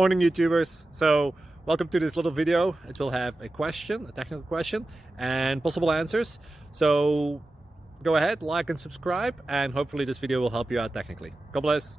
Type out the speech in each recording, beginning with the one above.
Morning YouTubers. So welcome to this little video. It will have a question, a technical question, and possible answers. So go ahead, like and subscribe, and hopefully this video will help you out technically. God bless.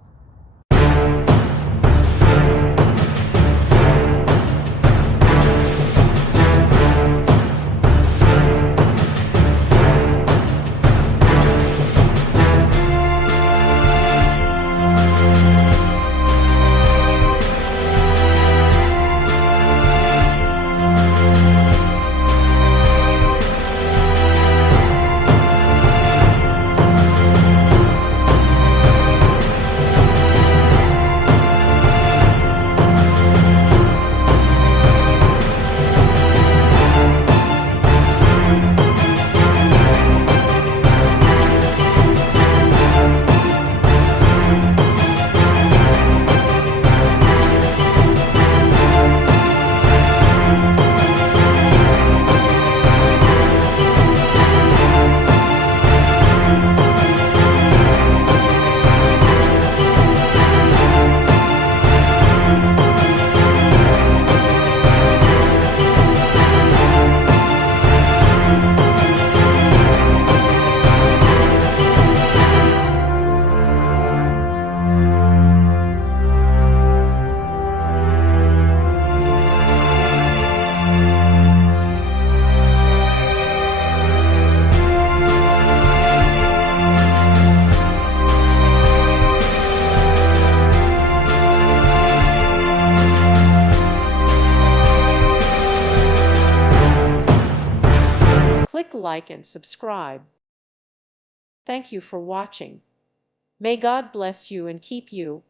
Click like and subscribe. Thank you for watching. May God bless you and keep you.